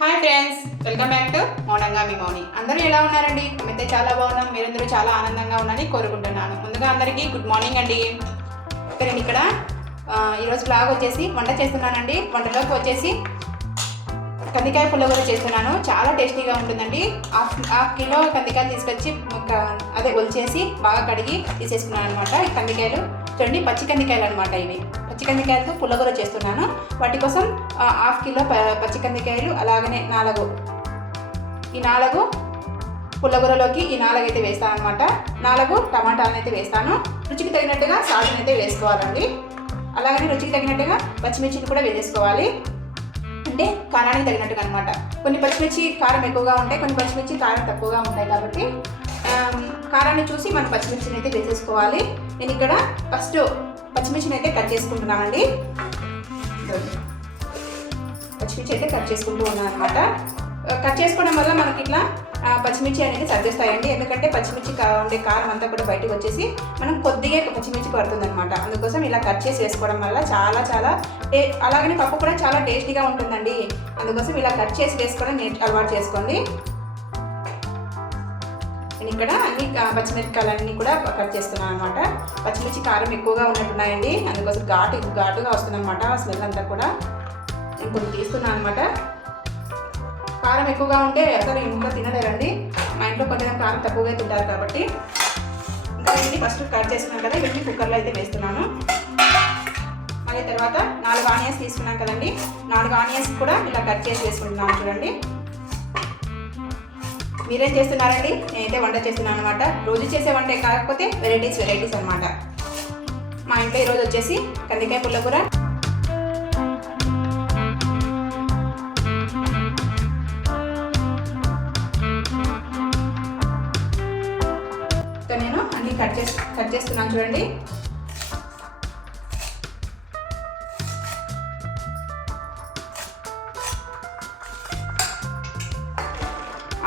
Hi friends, welcome back to మౌనంగా మీ మౌని. అందరూ ఎలా ఉన్నారండి? మేమైతే చాలా బాగున్నాం. మీరందరూ చాలా ఆనందంగా ఉన్నారని కోరుకుంటున్నాను. ముందుగా అందరికీ గుడ్ మార్నింగ్ అండి. నేను ఇక్కడ ఈరోజు బ్లాగ్ వచ్చేసి వంట చేస్తున్నానండి. వంటలోకి వచ్చేసి కందికాయ పుల్లగూర చేస్తున్నాను. చాలా టేస్టీగా ఉంటుందండి. హాఫ్ కిలో కందికాయలు తీసుకొచ్చి ఒలిచేసి బాగా కడిగి తీసేసుకున్నాను అనమాట. ఈ కందికాయలు చూడండి, పచ్చి కందికాయలు అనమాట. ఇవి పచ్చి కందికాయలతో పుల్లగూర చేస్తున్నాను. వాటి కోసం హాఫ్ కిలో పచ్చి కందికాయలు, అలాగనే 4 పుల్లగూరలోకి ఈ 4 అయితే వేస్తాను అనమాట. 4 టమాటాలను అయితే వేస్తాను. రుచికి తగినట్టుగా సాల్ట్ని అయితే వేసుకోవాలండి. అలాగనే రుచికి తగినట్టుగా పచ్చిమిర్చిని కూడా వేసేసుకోవాలి. అంటే కారానికి తగినట్టుగా అనమాట. కొన్ని పచ్చిమిర్చి కారం ఎక్కువగా ఉంటాయి, కొన్ని పచ్చిమిర్చి కారం తక్కువగా ఉంటాయి. కాబట్టి కారాన్ని చూసి మనం పచ్చిమిర్చిని అయితే వేసేసుకోవాలి. నేను ఇక్కడ ఫస్ట్ పచ్చిమిర్చిని అయితే కట్ చేసుకుంటున్నానండి. పచ్చిమిర్చి అయితే కట్ చేసుకుంటూ ఉన్నాను అనమాట. కట్ చేసుకోవడం వల్ల మనకి ఇట్లా పచ్చిమిర్చి అనేది సర్దేస్తాయండి. ఎందుకంటే పచ్చిమిర్చి ఉండే కారం అంతా కూడా బయటకు వచ్చేసి మనం కొద్దిగా పచ్చిమిర్చి పడుతుంది అనమాట. అందుకోసం ఇలా కట్ చేసి వేసుకోవడం వల్ల చాలా అలాగనే పప్పు కూడా చాలా టేస్టీగా ఉంటుందండి. అందుకోసం ఇలా కట్ చేసి వేసుకోవడం అలవాటు చేసుకోండి. నేను ఇక్కడ అన్ని పచ్చిమిరపకాయలన్నీ కూడా కట్ చేస్తున్నాను అనమాట. పచ్చిమిర్చి కారం ఎక్కువగా ఉన్నట్టున్నాయండి. అందుకోసం ఘాటుగా వస్తుందన్నమాట. ఆ స్మెల్ అంతా కూడా నేను కొన్ని తీస్తున్నాను అనమాట. కారం ఎక్కువగా ఉంటే అసలు ఇంట్లో తినలేరండి. మా ఇంట్లో కొంచెం కారం తక్కువగా తింటారు కాబట్టి ఇంకా వీటిని ఫస్ట్ కట్ చేసుకున్నాను కదా, వీటిని కుక్కర్లో అయితే వేస్తున్నాను. మళ్ళీ తర్వాత 4 ఆనియన్స్ తీసుకున్నాం కదండి, 4 ఆనియన్స్ కూడా ఇలా కట్ చేసి వేసుకుంటున్నాను. చూడండి, మీరేం చేస్తున్నారండి? నేనైతే వంట చేస్తున్నాను అనమాట. రోజు చేసే వంటే కాకపోతే వెరైటీస్ అనమాట. మా ఇంట్లో ఈరోజు వచ్చేసి కందికాయ పుల్లకూర, నేను అన్ని కట్ చేస్తున్నాను. చూడండి,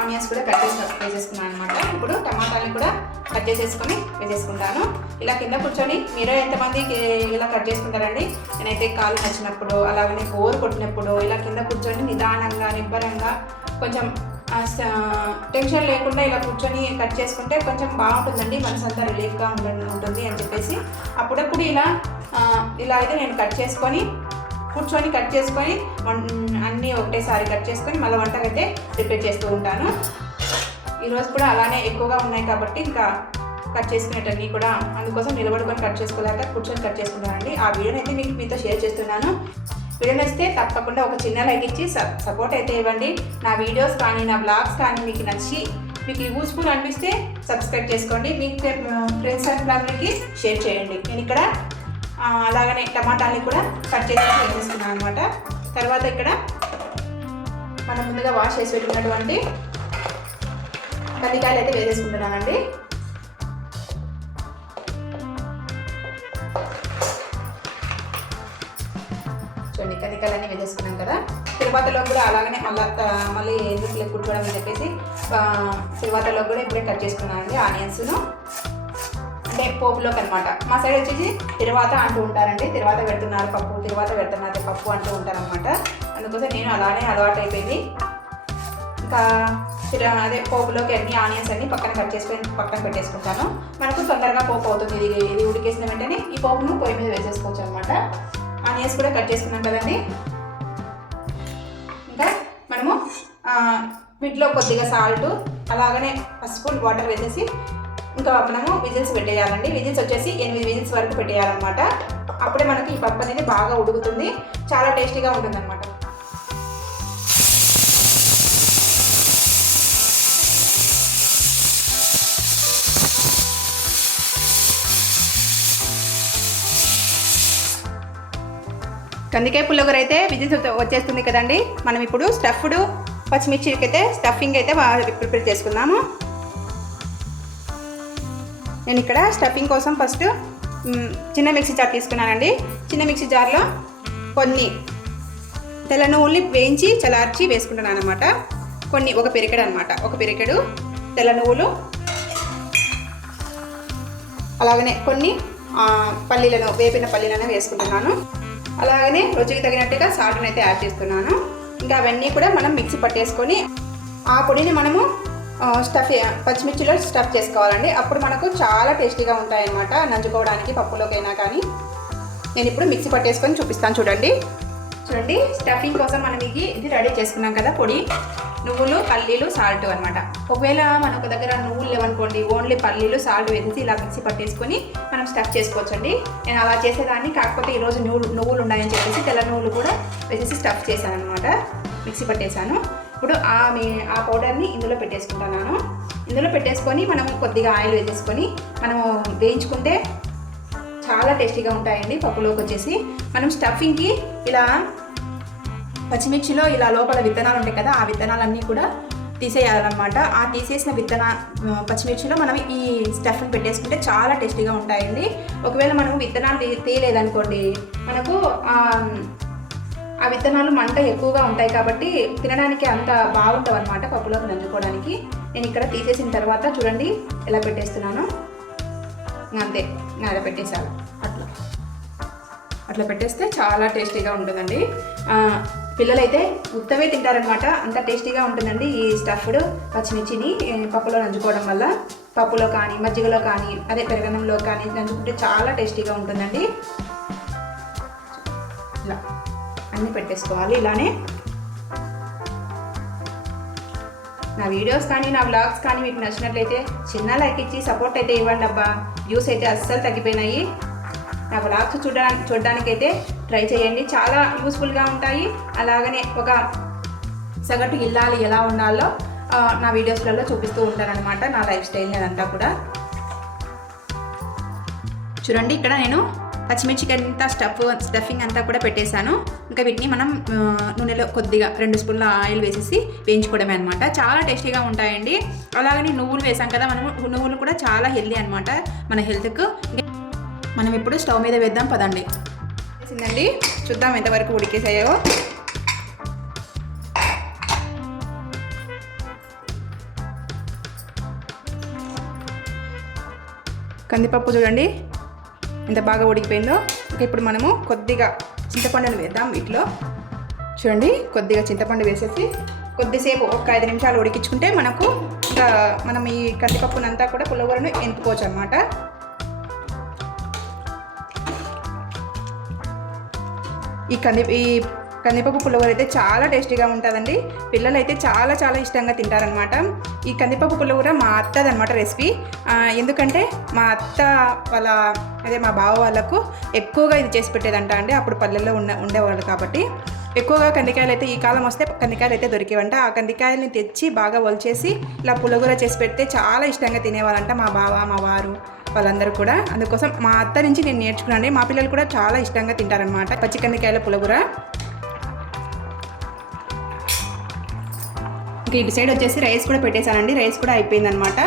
ఆనియన్స్ కూడా కట్ చేసి వేసేసుకున్నాను అనమాట. ఇప్పుడు టమాటాలను కూడా కట్ చేసేసుకొని వేసేసుకుంటాను. ఇలా కింద కూర్చొని మీరు ఎంతమందికి ఇలా కట్ చేసుకుంటారండి? నేనైతే కాలు నచ్చినప్పుడు, అలాగనే బోర్ కొట్టినప్పుడు ఇలా కింద కూర్చొని నిదానంగా నిబ్బరంగా కొంచెం టెన్షన్ లేకుండా ఇలా కూర్చొని కట్ చేసుకుంటే కొంచెం బాగుంటుందండి. మనసు అంతా రిలీఫ్గా ఉంటుంది అని చెప్పేసి అప్పుడప్పుడు ఇలా అయితే నేను కూర్చొని కట్ చేసుకొని అన్నీ ఒకటేసారి కట్ చేసుకొని మళ్ళీ వంటకైతే ప్రిపేర్ చేస్తూ ఉంటాను. ఈరోజు కూడా అలానే ఎక్కువగా ఉన్నాయి కాబట్టి ఇంకా కట్ చేసుకునేటన్నీ కూడా అందుకోసం నిలబడుకొని కట్ చేసుకోలేక కూర్చొని కట్ చేసుకున్నానండి. ఆ వీడియోని అయితే మీతో షేర్ చేస్తున్నాను. వీడియో నచ్చితే తప్పకుండా ఒక చిన్న లైక్ ఇచ్చి సపోర్ట్ అయితే ఇవ్వండి. నా వీడియోస్ కానీ నా బ్లాగ్స్ కానీ మీకు నచ్చి మీకు యూస్ఫుల్ అనిపిస్తే సబ్స్క్రైబ్ చేసుకోండి. మీ ఫ్రెండ్స్ అండ్ ఫ్యామిలీకి షేర్ చేయండి. నేను ఇక్కడ అలాగనే టమాటాలని కూడా కట్ చేసి వేసేసుకున్నాను అనమాట. తర్వాత ఇక్కడ మనం ముందుగా వాష్ చేసి పెట్టుకున్నటువంటి కందికాయలు అయితే వేసేసుకుంటున్నానండి. చూడండి, కందికాయలన్నీ వేసేసుకున్నాం కదా. తిరువాతలో కూడా అలాగనే మళ్ళీ ఎందుకు కూర్చోవడం అని చెప్పేసి తిరువాతలో కూడా ఇప్పుడే కట్ చేసుకున్నానండి ఆనియన్స్ను. అంటే పోపులోకి అనమాట. మా సైడ్ వచ్చేసి తిరువాత అంటూ ఉంటారండి. తిరువాత పెడుతున్నారు పప్పు అంటూ ఉంటారనమాట. అందుకోసం నేను అలానే అలవాటు అయిపోయింది. ఇంకా అదే పోపులోకి అన్ని ఆనియన్స్ అన్ని పక్కన పెట్టేసుకుంటాను. మనకు తొందరగా పోపు అవుతుంది. ఇది ఉడికేసిన వెంటనే ఈ పోపును పొయ్యి మీద వేసేసుకోవచ్చు అనమాట. ఆనియన్స్ కూడా కట్ చేసుకున్నాం కదండి. ఇంకా మనము వీటిలో కొద్దిగా సాల్ట్, అలాగనే పసుపు, వాటర్ వేసేసి ఇంకా మనము విజిల్స్ పెట్టేయాలండి. విజిల్స్ వచ్చేసి 8 విజిల్స్ వరకు పెట్టేయాలన్నమాట. అప్పుడే మనకి ఈ పప్పు అనేది బాగా ఉడుకుతుంది, చాలా టేస్టీగా ఉంటుంది అనమాట. కందికాయ పుల్లగూర అయితే విజిల్స్ వచ్చేస్తుంది కదండి. మనం ఇప్పుడు స్టఫ్డ్ పచ్చిమిర్చికి అయితే స్టఫింగ్ అయితే ప్రిపేర్ చేసుకుందాము. నేను ఇక్కడ స్టఫింగ్ కోసం ఫస్ట్ చిన్న మిక్సీ జార్ తీసుకున్నానండి. చిన్న మిక్సీ జార్లో కొన్ని తెల్ల నువ్వుల్ని వేయించి చల్లార్చి వేసుకుంటున్నాను అనమాట. ఒక పిరికెడు తెల్ల నువ్వులు, అలాగనే కొన్ని వేపిన పల్లీలను వేసుకుంటున్నాను. అలాగనే రుచికి తగినట్టుగా సాల్ట్ని అయితే యాడ్ చేస్తున్నాను. ఇంకా అవన్నీ కూడా మనం మిక్సీ పట్టేసుకొని ఆ పొడిని మనము పచ్చిమిర్చిలో స్టఫ్ చేసుకోవాలండి. అప్పుడు మనకు చాలా టేస్టీగా ఉంటాయన్నమాట, నంచుకోవడానికి పప్పులోకైనా కానీ. నేను ఇప్పుడు మిక్సీ పట్టేసుకొని చూపిస్తాను చూడండి. స్టఫింగ్ కోసం మనం ఇది రెడీ చేసుకున్నాం కదా పొడి, నువ్వులు, పల్లీలు, సాల్ట్ అనమాట. ఒకవేళ మనకు దగ్గర నువ్వులు లేవనుకోండి, ఓన్లీ పల్లీలు, సాల్ట్ వేసేసి ఇలా మిక్సీ పట్టేసుకొని మనం స్టఫ్ చేసుకోవచ్చండి. నేను అలా చేసేదాన్ని, కాకపోతే ఈరోజు నువ్వులు ఉన్నాయని చెప్పేసి తెల్ల నువ్వులు కూడా వేసేసి స్టఫ్ చేశాను అనమాట, మిక్సీ పట్టేశాను. ఇప్పుడు ఆ పౌడర్ని ఇందులో పెట్టేసుకుంటున్నాను. ఇందులో పెట్టేసుకొని మనము కొద్దిగా ఆయిల్ వేసేసుకొని మనము వేయించుకుంటే చాలా టేస్టీగా ఉంటాయండి. పప్పులోకి వచ్చేసి మనం స్టఫింగ్కి ఇలా పచ్చిమిర్చిలో ఇలా లోపల విత్తనాలు ఉంటాయి కదా, ఆ విత్తనాలన్నీ కూడా తీసేయాలన్నమాట. ఆ తీసేసిన పచ్చిమిర్చిలో మనం ఈ స్టఫ్ని పెట్టేసుకుంటే చాలా టేస్టీగా ఉంటాయండి. ఒకవేళ మనం విత్తనాలు తీయలేదనుకోండి, మనకు ఆ విత్తనాలు మంట ఎక్కువగా ఉంటాయి కాబట్టి తినడానికి అంత బాగుంటావు అనమాట, పప్పులోకి నంచుకోవడానికి. నేను ఇక్కడ తీసేసిన తర్వాత చూడండి ఎలా పెట్టేస్తున్నాను, అంతే అలా పెట్టేసాను. అట్లా పెట్టేస్తే చాలా టేస్టీగా ఉంటుందండి. పిల్లలైతే ఉత్తవే తింటారనమాట, అంత టేస్టీగా ఉంటుందండి ఈ స్టఫ్డ్ పచ్చిమిర్చిని పప్పులో నంచుకోవడం వల్ల. పప్పులో కానీ, మజ్జిగలో కానీ, అదే పెరుగన్నంలో కానీ నంచుకుంటే చాలా టేస్టీగా ఉంటుందండి. ఇలా అన్నీ పెట్టేసుకోవాలి. ఇలానే నా వీడియోస్ కానీ, నా వ్లాగ్స్ కానీ మీకు నచ్చినట్లయితే చిన్న లైక్ ఇచ్చి సపోర్ట్ అయితే ఇవ్వండి అబ్బా. వ్యూస్ అయితే అస్సలు తగ్గిపోయినాయి. నా వ్లాగ్స్ చూడడానికైతే ట్రై చేయండి, చాలా యూస్ఫుల్గా ఉంటాయి. అలాగనే ఒక సగటు ఇల్లాలి ఎలా ఉండాలో నా వీడియోస్లలో చూపిస్తూ ఉంటానన్నమాట, నా లైఫ్ స్టైల్ని అదంతా కూడా. చూడండి ఇక్కడ నేను పచ్చిమిర్చికి అంతా స్టఫింగ్ అంతా కూడా పెట్టేశాను. ఇంకా వీటిని మనం నూనెలో కొద్దిగా 2 స్పూన్ల ఆయిల్ వేసేసి వేయించుకోవడమే అనమాట. చాలా టేస్టీగా ఉంటాయండి. అలాగని నువ్వులు వేసాం కదా, మనం నువ్వులు కూడా చాలా హెల్దీ అనమాట మన హెల్త్కు. మనం ఇప్పుడు స్టవ్ మీద వేద్దాం పదండి. వేసిందండి, చూద్దాం ఎంతవరకు ఉడికేసాయో. కందిపప్పు చూడండి ఎంత బాగా ఉడికిపోయిందో. ఇంకా ఇప్పుడు మనము కొద్దిగా చింతపండును వేద్దాం వీటిలో. చూడండి కొద్దిగా చింతపండు వేసేసి కొద్దిసేపు ఒక 5 నిమిషాలు ఉడికించుకుంటే మనకు ఇంకా మనం ఈ కందిపప్పునంతా కూడా పులిహోరను ఎంపుకోవచ్చు అనమాట. ఈ కందిపప్పు పులిహోర అయితే చాలా టేస్టీగా ఉంటుందండి. పిల్లలు అయితే చాలా చాలా ఇష్టంగా తింటారనమాట. ఈ కందిపప్పు పులిహోర మా అత్తదనమాట రెసిపీ. ఎందుకంటే మా అత్త మా బావ వాళ్ళకు ఎక్కువగా ఇది చేసి పెట్టేదంట అండి. అప్పుడు పల్లెల్లో ఉండేవాళ్ళు కాబట్టి ఎక్కువగా కందికాయలు అయితే ఈ కాలం వస్తే కందికాయలు అయితే దొరికేవంట. ఆ కందికాయలని తెచ్చి బాగా ఒలిచేసి ఇలా పులిహోర చేసి పెడితే చాలా ఇష్టంగా తినేవాళ్ళంట మా బావ, మా వారు వాళ్ళందరూ కూడా. అందుకోసం మా అత్త నుంచి నేను నేర్చుకున్నాను. మా పిల్లలు కూడా చాలా ఇష్టంగా తింటారనమాట పచ్చి కందికాయల పులిహోర. ఇంకా ఇటు సైడ్ వచ్చేసి రైస్ కూడా పెట్టేశానండి. రైస్ కూడా అయిపోయిందనమాట.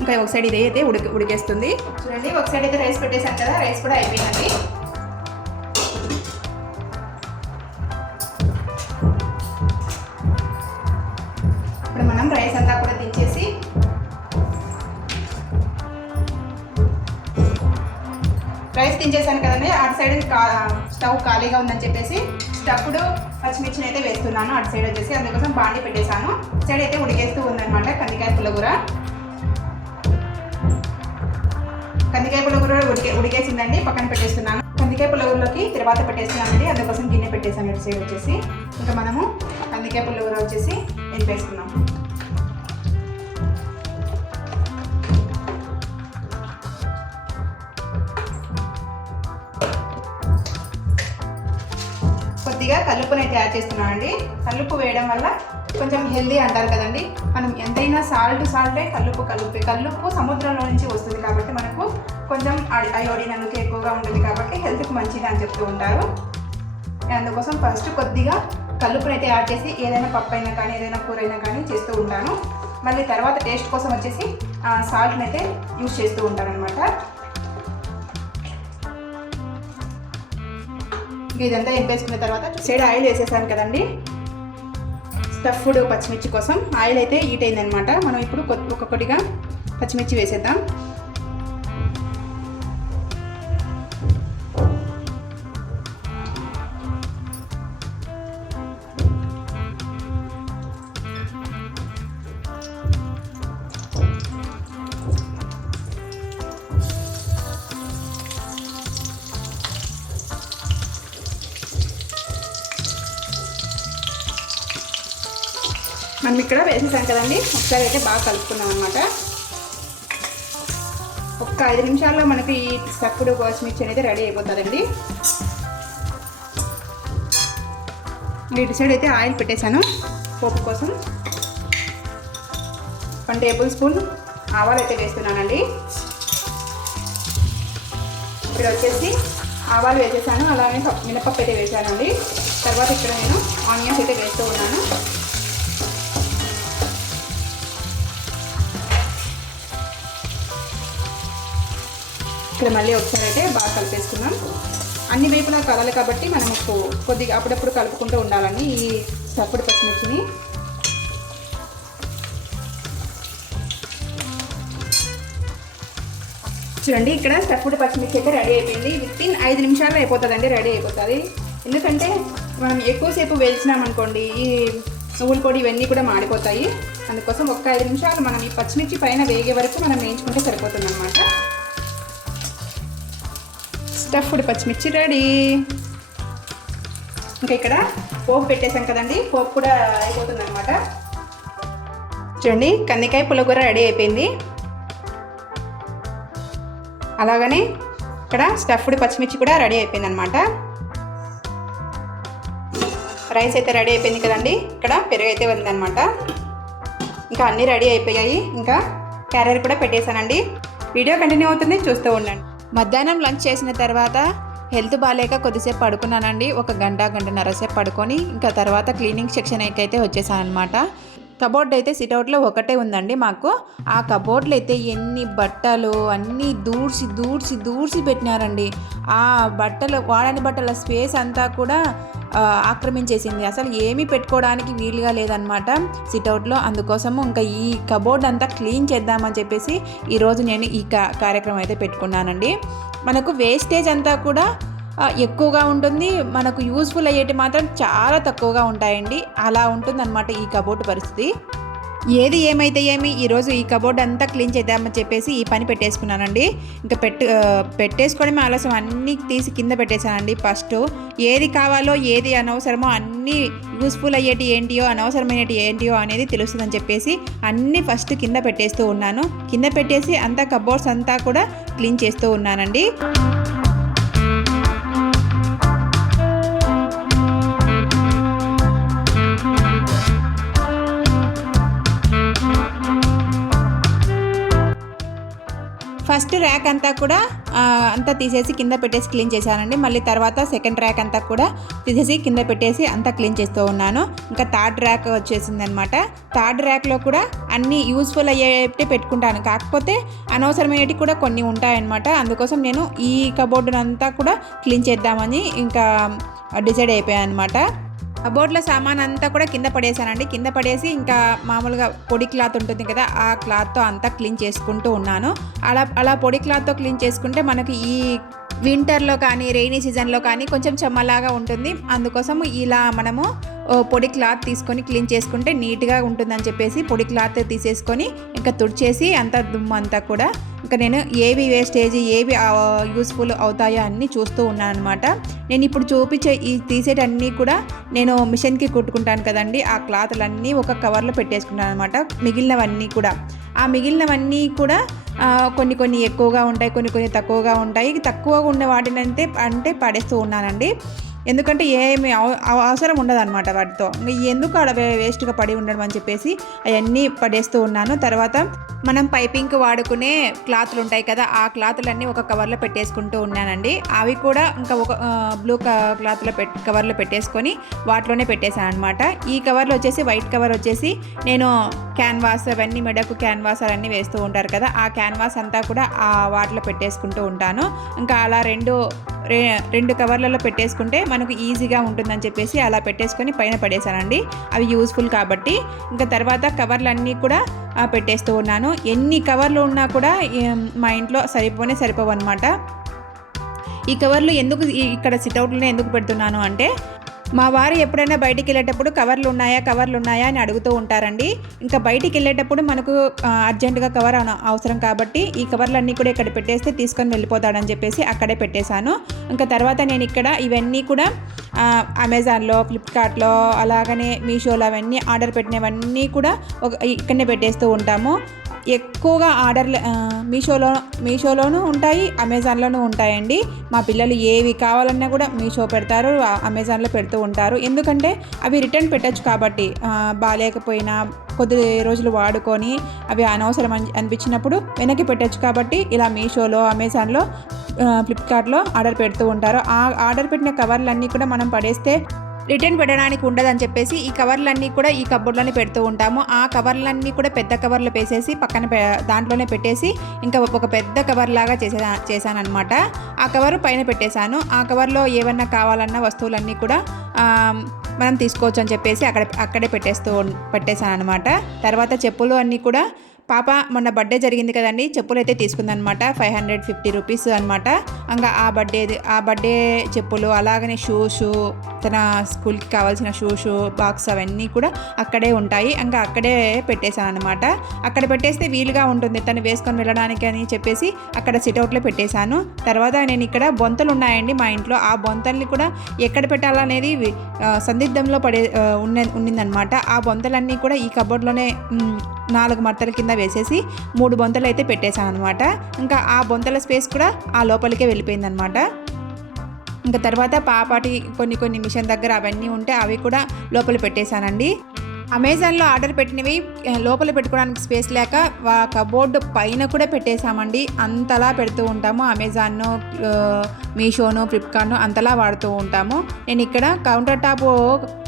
ఇంకా ఒక సైడ్ ఇదైతే ఉడికేస్తుంది. చూడండి ఒక సైడ్ అయితే రైస్ పెట్టేశాను కదా, రైస్ కూడా అయిపోయిందండి. ఇప్పుడు మనం రైస్ అంతా కూడా దించేసి రైస్ దించేసాను కదండి. అటు సైడ్ స్టవ్ ఖాళీగా ఉందని చెప్పేసి స్టఫ్డ్ పచ్చిమిర్చిని అయితే వేస్తున్నాను అటు సైడ్ వచ్చేసి. అందుకోసం బాండి పెట్టేశాను. సైడ్ అయితే ఉడికేస్తూ ఉందన్నమాట కందికాయ పులిహోర. కందికాయ పులిహోర ఉడికేసిందండి, పక్కన పెట్టేస్తున్నాను. కందికాయ పులిహోరలోకి తర్వాత పెట్టేస్తున్నానండి, అందుకోసం గిన్నె పెట్టేసాను ఇటు సైడ్ వచ్చేసి. ఇంకా మనము కందికాయ పులిహోర వచ్చేసి వేసుకున్నాం. కొద్దిగా కల్లుప్పుని అయితే యాడ్ చేస్తున్నానండి. కల్లుప్పు వేయడం వల్ల కొంచెం హెల్దీ అంటారు కదండి. మనం ఎంతైనా సాల్టే కల్లుప్పు సముద్రంలో నుంచి వస్తుంది కాబట్టి మనకు కొంచెం అయోడిన్ అందుకే ఎక్కువగా ఉంటుంది కాబట్టి హెల్త్కి మంచిది అని చెప్తూ ఉంటారు. అందుకోసం ఫస్ట్ కొద్దిగా కల్లుప్పుని అయితే యాడ్ చేసి ఏదైనా పప్పు అయినా కానీ ఏదైనా కూర అయినా కానీ చేస్తూ ఉంటాను. మళ్ళీ తర్వాత టేస్ట్ కోసం వచ్చేసి సాల్ట్ని అయితే యూజ్ చేస్తూ ఉంటాను అనమాట. ఇదంతా ఎంపేసుకున్న తర్వాత సైడ్ ఆయిల్ వేసేసాను కదండి స్టఫ్డ్ పచ్చిమిర్చి కోసం. ఆయిల్ అయితే హీట్ అయిందనమాట. మనం ఇప్పుడు ఒక్కొక్కటిగా పచ్చిమిర్చి వేసేద్దాం. మనం ఇక్కడ వేసేసాం కదండి, ఒకసారి అయితే బాగా కలుపుకున్నాం అనమాట. ఒక్క 5 నిమిషాల్లో మనకి ఈ స్టఫ్డ్ పచ్చిమిర్చి అనేది రెడీ అయిపోతుందండి. ఇటు సైడ్ అయితే ఆయిల్ పెట్టేశాను పోపు కోసం. 1 టేబుల్ స్పూన్ ఆవాలు అయితే వేస్తున్నానండి. ఇక్కడ వచ్చేసి ఆవాలు వేసేసాను, అలాగే మినపప్పు అయితే వేసానండి. తర్వాత ఇక్కడ నేను ఆనియన్స్ అయితే వేస్తూ ఉన్నాను. ఇక్కడ మళ్ళీ ఒకసారి అయితే బాగా కలిపేసుకున్నాం. అన్ని వైపులా కలవాలి కాబట్టి మనం కొద్దిగా అప్పుడప్పుడు కలుపుకుంటూ ఉండాలండి ఈ స్టఫ్డ్ పచ్చిమిర్చిని. చూడండి, ఇక్కడ స్టఫ్డ్ పచ్చిమిర్చి అయితే రెడీ అయిపోయింది. వితిన్ 5 నిమిషాల్లో అయిపోతుందండి, రెడీ అయిపోతుంది. ఎందుకంటే మనం ఎక్కువసేపు వేయించినామనుకోండి ఈ నువ్వుల పొడి ఇవన్నీ కూడా మాడిపోతాయి. అందుకోసం ఒక్క 5 నిమిషాలు మనం ఈ పచ్చిమిర్చి పైన వేగే వరకు మనం వేయించుకుంటే సరిపోతుంది అన్నమాట. స్టఫ్డ్ పచ్చిమిర్చి రెడీ. ఇంకా ఇక్కడ పోపు పెట్టేసాం కదండి, పోపు కూడా అయిపోతుంది అనమాట. చూడండి, కందికాయ పులిహోర రెడీ అయిపోయింది. అలాగనే ఇక్కడ స్టఫ్డ్ పచ్చిమిర్చి కూడా రెడీ అయిపోయింది అనమాట. రైస్ అయితే రెడీ అయిపోయింది కదండి. ఇక్కడ పెరుగు అయితే ఉందన్నమాట. ఇంకా అన్నీ రెడీ అయిపోయాయి. ఇంకా క్యారియర్ కూడా పెట్టేశానండి. వీడియో కంటిన్యూ అవుతుంది, చూస్తూ ఉండండి. మధ్యాహ్నం లంచ్ చేసిన తర్వాత హెల్త్ బాగాలేక కొద్దిసేపు పడుకున్నానండి. 1 గంటన్నర సేపు పడుకొని ఇంకా తర్వాత క్లీనింగ్ సెక్షన్ అయితే వచ్చేసాను అనమాట. కబోర్డ్ అయితే సిట్అవుట్లో ఒకటే ఉందండి మాకు. ఆ కబోర్డ్లో అయితే ఎన్ని బట్టలు అన్నీ దూడ్చి పెట్టినారండి. ఆ బట్టలు వాడని బట్టల స్పేస్ అంతా కూడా ఆక్రమించేసింది. అసలు ఏమీ పెట్టుకోవడానికి వీలుగా లేదనమాట సిట్అవుట్లో. అందుకోసము ఇంకా ఈ కబోర్డ్ అంతా క్లీన్ చేద్దామని చెప్పేసి ఈరోజు నేను ఈ కార్యక్రమం అయితే పెట్టుకున్నానండి. మనకు వేస్టేజ్ అంతా కూడా ఎక్కువగా ఉంటుంది, మనకు యూస్ఫుల్ అయ్యేటి మాత్రం చాలా తక్కువగా ఉంటాయండి. అలా ఉంటుందన్నమాట ఈ కబోర్డ్ పరిస్థితి. ఏది ఏమైతే ఏమి ఈరోజు ఈ కబోర్డ్ అంతా క్లీన్ చేద్దామని చెప్పేసి ఈ పని పెట్టేసుకున్నానండి. ఇంకా పెట్టేసుకోవడమే ఆలస్యం, అన్నీ తీసి కింద పెట్టేశానండి. ఫస్ట్ ఏది కావాలో ఏది అనవసరమో అన్నీ యూస్ఫుల్ అయ్యేటి ఏంటియో అనవసరమైనటి ఏంటియో అనేది తెలుస్తుందని చెప్పేసి అన్నీ ఫస్ట్ కింద పెట్టేస్తూ ఉన్నాను. కింద పెట్టేసి అంతా కబోర్డ్స్ అంతా కూడా క్లీన్ చేస్తూ ఉన్నానండి. ఫస్ట్ ర్యాక్ అంతా కూడా అంతా తీసేసి కింద పెట్టేసి క్లీన్ చేశానండి. మళ్ళీ తర్వాత సెకండ్ ర్యాక్ అంతా కూడా తీసేసి కింద పెట్టేసి అంతా క్లీన్ చేస్తూ ఉన్నాను. ఇంకా థర్డ్ ర్యాక్ వచ్చేసింది అనమాట. థర్డ్ ర్యాక్లో కూడా అన్నీ యూస్ఫుల్ అయ్యేటి పెట్టుకుంటాను, కాకపోతే అనవసరమైనవి కూడా కొన్ని ఉంటాయన్నమాట. అందుకోసం నేను ఈ కబోర్డునంతా కూడా క్లీన్ చేద్దామని ఇంకా డిసైడ్ అయిపోయాను అనమాట. కబోర్డ్లో సామాన్ అంతా కూడా కింద పడేసానండి. కింద పడేసి మామూలుగా పొడి క్లాత్ ఉంటుంది కదా, ఆ క్లాత్తో అంతా క్లీన్ చేసుకుంటూ ఉన్నాను. అలా పొడి క్లాత్తో క్లీన్ చేసుకుంటే మనకి ఈ వింటర్లో కానీ రెయినీ సీజన్లో కానీ కొంచెం చెమ్మలాగా ఉంటుంది. అందుకోసం ఇలా మనము పొడి క్లాత్ తీసుకొని క్లీన్ చేసుకుంటే నీట్గా ఉంటుందని చెప్పేసి పొడి క్లాత్ తీసేసుకొని ఇంకా తుడిచేసి అంతా దుమ్ము అంతా కూడా ఇంకా నేను ఏవి వేస్టేజ్ ఏవి యూస్ఫుల్ అవుతాయో అన్నీ చూస్తూ ఉన్నాను అనమాట. నేను ఇప్పుడు చూపించే ఈ తీసేటన్నీ కూడా నేను మిషన్కి కుట్టుకుంటాను కదండి, ఆ క్లాతులన్నీ ఒక కవర్లో పెట్టేసుకుంటాను అనమాట. మిగిలినవన్నీ కూడా కొన్ని ఎక్కువగా ఉంటాయి, కొన్ని తక్కువగా ఉంటాయి. తక్కువగా ఉన్న వాటిని అంటే పడేస్తూ ఉన్నానండి. ఎందుకంటే ఏమి అవసరం ఉండదన్నమాట వాటితో, ఎందుకు అక్కడ వేస్ట్గా పడి ఉండడం అని చెప్పేసి అవన్నీ పడేస్తూ ఉన్నాను. తర్వాత మనం పైపింగ్కి వాడుకునే క్లాతులు ఉంటాయి కదా, ఆ క్లాతులన్నీ ఒక కవర్లో పెట్టేసుకుంటూ ఉన్నానండి. అవి కూడా ఇంకా ఒక బ్లూ క్లాత్లో కవర్లో పెట్టేసుకొని వాటిలోనే పెట్టేశాను అనమాట. ఈ కవర్లో వచ్చేసి వైట్ కవర్ వచ్చేసి నేను క్యాన్వాస్ అవన్నీ మెడకు క్యాన్వాస్ అవన్నీ వేస్తూ ఉంటారు కదా, ఆ క్యాన్వాస్ అంతా కూడా ఆ వాటిలో పెట్టేసుకుంటూ ఉంటాను. ఇంకా అలా రెండు కవర్లలో పెట్టేసుకుంటే మనకు ఈజీగా ఉంటుందని చెప్పేసి అలా పెట్టేసుకొని పైన పడేసానండి. అవి యూస్ఫుల్ కాబట్టి ఇంకా తర్వాత కవర్లన్నీ కూడా పెట్టేస్తూ ఉన్నాను. ఎన్ని కవర్లు ఉన్నా కూడా మా ఇంట్లో సరిపోవు అనమాట. ఈ కవర్లు ఎందుకు ఇక్కడ సిట్అవుట్లోనే ఎందుకు పెడుతున్నాను అంటే మా వారు ఎప్పుడైనా బయటికి వెళ్ళేటప్పుడు కవర్లు ఉన్నాయా అని అడుగుతూ ఉంటారండి. ఇంకా బయటికి వెళ్ళేటప్పుడు మనకు అర్జెంటుగా కవర్ అవసరం కాబట్టి ఈ కవర్లన్నీ కూడా ఇక్కడ పెట్టేస్తే తీసుకొని వెళ్ళిపోతాడని చెప్పేసి అక్కడే పెట్టేశాను. ఇంకా తర్వాత నేను ఇక్కడ ఇవన్నీ కూడా అమెజాన్లో, ఫ్లిప్కార్ట్లో, అలాగనే మీషోలో అవన్నీ ఆర్డర్ పెట్టినవన్నీ కూడా ఇక్కడనే పెట్టేస్తూ ఉంటాము. ఎక్కువగా ఆర్డర్లు మీషోలోనూ ఉంటాయి, అమెజాన్లోనూ ఉంటాయండి. మా పిల్లలు ఏవి కావాలన్నా కూడా మీషో పెడతారు, అమెజాన్లో పెడుతూ ఉంటారు. ఎందుకంటే అవి రిటర్న్ పెట్టచ్చు కాబట్టి, బాగాలేకపోయినా కొద్ది రోజులు వాడుకొని అవి అనవసరం అనిపించినప్పుడు వెనక్కి పెట్టచ్చు కాబట్టి ఇలా మీషోలో, అమెజాన్లో, ఫ్లిప్కార్ట్లో ఆర్డర్ పెడుతూ ఉంటారు. ఆ ఆర్డర్ పెట్టిన కవర్లన్నీ కూడా మనం పడేస్తే రిటర్న్ పెట్టడానికి ఉండదని చెప్పేసి ఈ కవర్లన్నీ కూడా ఈ కబోర్డ్లోనే పెడుతూ ఉంటాము. ఆ కవర్లన్నీ కూడా పెద్ద కవర్లో వేసేసి పక్కన దాంట్లోనే పెట్టేసి ఇంకా ఒక పెద్ద కవర్ లాగా చేశాను అనమాట. ఆ కవర్ పైన పెట్టేశాను. ఆ కవర్లో ఏమన్నా కావాలన్న వస్తువులన్నీ కూడా మనం తీసుకోవచ్చు అని చెప్పేసి అక్కడే పెట్టేశాను అనమాట. తర్వాత చెప్పులు అన్నీ కూడా పాప మొన్న బర్త్డే జరిగింది కదండి, చెప్పులు అయితే తీసుకుందనమాట. 550 రూపీస్ అనమాట. ఇంకా ఆ బర్త్డే చెప్పులు, అలాగనే షూస్, తన స్కూల్కి కావాల్సిన షూస్ బాక్స్ అవన్నీ కూడా అక్కడే ఉంటాయి. ఇంకా అక్కడే పెట్టేశాను అనమాట. అక్కడ పెట్టేస్తే వీలుగా ఉంటుంది తను వేసుకొని వెళ్ళడానికి అని చెప్పేసి అక్కడ సిట్అవుట్లో పెట్టేశాను. తర్వాత నేను ఇక్కడ బొంతలు ఉన్నాయండి మా ఇంట్లో. ఆ బొంతల్ని కూడా ఎక్కడ పెట్టాలనేది సందిగ్ధంలో ఉండిందనమాట. ఆ బొంతలన్నీ కూడా ఈ కబోర్డ్లోనే 4 మడతల కింద వేసేసి 3 బొంతలు అయితే పెట్టేశాను అనమాట. ఇంకా ఆ బొంతల స్పేస్ కూడా ఆ లోపలికే వెళ్ళిపోయిందనమాట. ఇంకా తర్వాత పాపాటి కొన్ని మిషన్ దగ్గర అవన్నీ ఉంటే అవి కూడా లోపల పెట్టేశానండి. అమెజాన్లో ఆర్డర్ పెట్టినవి లోపల పెట్టుకోవడానికి స్పేస్ లేక కబోర్డు పైన కూడా పెట్టేశామండి. అంతలా పెడుతూ ఉంటాము. అమెజాన్ను, మీషోను, ఫ్లిప్కార్ట్ను అంతలా వాడుతూ ఉంటాము. నేను ఇక్కడ కౌంటర్ టాప్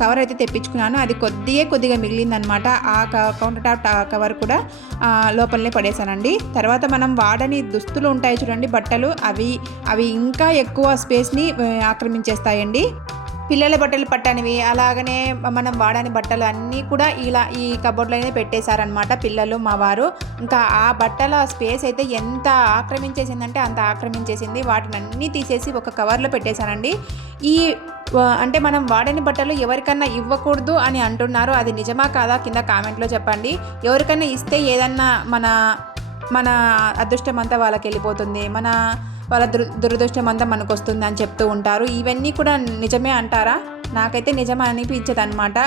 కవర్ అయితే తెప్పించుకున్నాను. అది కొద్దిగా మిగిలిందనమాట. ఆ కౌంటర్ టాప్ కవర్ కూడా లోపలనే పడేశానండి. తర్వాత మనం వాడని దుస్తులు ఉంటాయి చూడండి, బట్టలు, అవి ఇంకా ఎక్కువ స్పేస్ని ఆక్రమించేస్తాయండి. పిల్లల బట్టలు పట్టనివి, అలాగనే మనం వాడని బట్టలు అన్నీ కూడా ఈ కబోర్డ్లోనే పెట్టేశారనమాట పిల్లలు, మా వారు. ఇంకా ఆ బట్టల స్పేస్ అయితే ఎంత ఆక్రమించేసిందంటే అంత ఆక్రమించేసింది. వాటిని అన్నీ తీసేసి ఒక కవర్లో పెట్టేశానండి. అంటే మనం వాడని బట్టలు ఎవరికన్నా ఇవ్వకూడదు అని అంటున్నారు. అది నిజమా కాదా కింద కామెంట్లో చెప్పండి. ఎవరికన్నా ఇస్తే ఏదన్నా మన అదృష్టం అంతా వాళ్ళకి వెళ్ళిపోతుంది, వాళ్ళ దురదృష్టం అంతా మనకు వస్తుంది అని చెప్తూ ఉంటారు. ఇవన్నీ కూడా నిజమే అంటారా? నాకైతే నిజమే అనిపించదు అనమాట.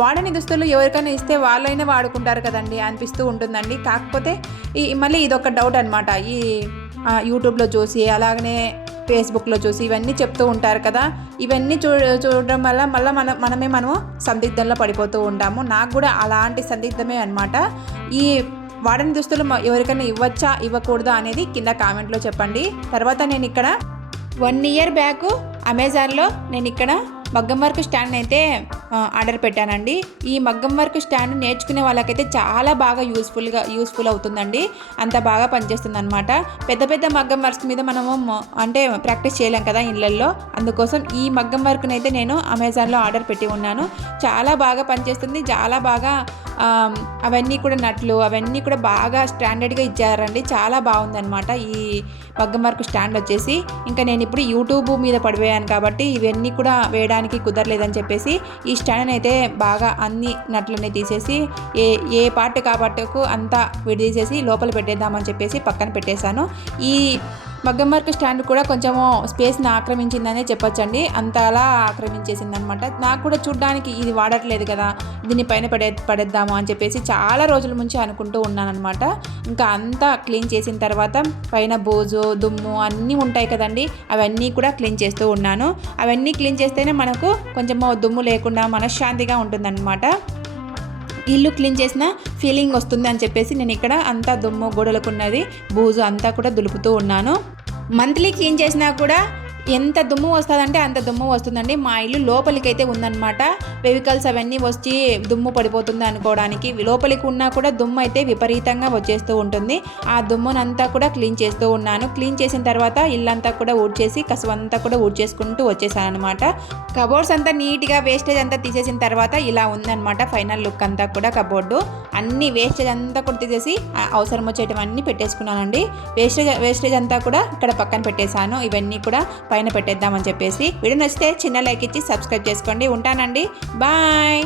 వాడని దుస్తులు ఎవరికైనా ఇస్తే వాళ్ళైనా వాడుకుంటారు కదండి అనిపిస్తూ ఉంటుందండి. కాకపోతే మళ్ళీ ఇదొక డౌట్ అనమాట. ఈ యూట్యూబ్లో చూసి, అలాగనే ఫేస్బుక్లో చూసి ఇవన్నీ చెప్తూ ఉంటారు కదా. ఇవన్నీ చూడడం వల్ల మళ్ళీ మనము సందిగ్ధంలో పడిపోతూ ఉంటాము. నాకు కూడా అలాంటి సందిగ్ధమే అనమాట. ఈ వాడని దుస్తులు ఎవరికైనా ఇవ్వచ్చా ఇవ్వకూడదా అనేది కింద కామెంట్లో చెప్పండి. తర్వాత నేను ఇక్కడ 1 ఇయర్ బ్యాక్ అమెజాన్లో నేను ఇక్కడ మగ్గం వర్క్ స్టాండ్ అయితే ఆర్డర్ పెట్టానండి. ఈ మగ్గం వర్క్ స్టాండ్ నేర్చుకునే వాళ్ళకైతే చాలా బాగా యూస్ఫుల్ అవుతుందండి. అంత బాగా పనిచేస్తుంది అనమాట. పెద్ద మగ్గం వర్క్స్ మీద మనము అంటే ప్రాక్టీస్ చేయలేం కదా ఇళ్ళల్లో. అందుకోసం ఈ మగ్గం వర్క్ని అయితే నేను అమెజాన్లో ఆర్డర్ పెట్టి ఉన్నాను. చాలా బాగా పనిచేస్తుంది. చాలా బాగా అవన్నీ కూడా నట్లు అవన్నీ కూడా బాగా స్టాండర్డ్గా ఇచ్చారండి. చాలా బాగుందనమాట ఈ మగ్గం వర్క్ స్టాండ్ వచ్చేసి. ఇంకా నేను ఇప్పుడు యూట్యూబ్ మీద పడిపోయాను కాబట్టి ఇవన్నీ కూడా వేయడానికి కుదరలేదని చెప్పేసి ఈ స్టాండ్ అయితే బాగా అన్ని నట్లని తీసేసి ఏ పార్ట్ కాబట్టుకు అంతా విడదీసేసి లోపల పెట్టేద్దామని చెప్పేసి పక్కన పెట్టేశాను. ఈ మగ్గం వర్క్ స్టాండ్ కూడా కొంచెము స్పేస్ని ఆక్రమించిందనే చెప్పొచ్చండి. అంతలా ఆక్రమించేసింది అనమాట. నాకు కూడా చూడ్డానికి ఇది వాడట్లేదు కదా, దీన్ని పైన పడేద్దాము అని చెప్పేసి చాలా రోజుల నుంచి అనుకుంటూ ఉన్నానమాట. ఇంకా అంతా క్లీన్ చేసిన తర్వాత పైన బోజు, దుమ్ము అన్నీ ఉంటాయి కదండి, అవన్నీ కూడా క్లీన్ చేస్తూ ఉన్నాను. అవన్నీ క్లీన్ చేస్తేనే మనకు కొంచెము దుమ్ము లేకుండా మనశ్శాంతిగా ఉంటుందన్నమాట. ఇల్లు క్లీన్ చేసిన ఫీలింగ్ వస్తుంది అని చెప్పేసి నేను ఇక్కడ అంతా దుమ్ము, గోడలకున్నది బూజు అంతా కూడా దులుపుతూ ఉన్నాను. మంత్లీ క్లీన్ చేసినా కూడా ఎంత దుమ్ము వస్తుందంటే అంత దుమ్ము వస్తుందండి. మా ఇల్లు లోపలికైతే ఉందన్నమాట. వెహికల్స్ అవన్నీ వచ్చి దుమ్ము పడిపోతుంది అనుకోవడానికి, లోపలికి ఉన్నా కూడా దుమ్ము అయితే విపరీతంగా వచ్చేస్తూ ఉంటుంది. ఆ దుమ్మునంతా కూడా క్లీన్ చేస్తూ ఉన్నాను. క్లీన్ చేసిన తర్వాత ఇల్లంతా కూడా ఊడ్చేసి కసువంతా కూడా ఊడ్చేసుకుంటూ వచ్చేసాను అనమాట. కబోర్డ్స్ అంతా నీట్గా వేస్టేజ్ అంతా తీసేసిన తర్వాత ఇలా ఉందన్నమాట ఫైనల్ లుక్ అంతా కూడా. కబోర్డు అన్ని వేస్టేజ్ అంతా కూడా తీసేసి అవసరం వచ్చేటివన్నీ పెట్టేసుకున్నానండి. వేస్టేజ్ అంతా కూడా ఇక్కడ పక్కన పెట్టేశాను. ఇవన్నీ కూడా పైన పెట్టేద్దామని చెప్పేసి. వీడియో నచ్చితే చిన్న లైక్ ఇచ్చి సబ్స్క్రైబ్ చేసుకోండి. ఉంటానండి, బాయ్.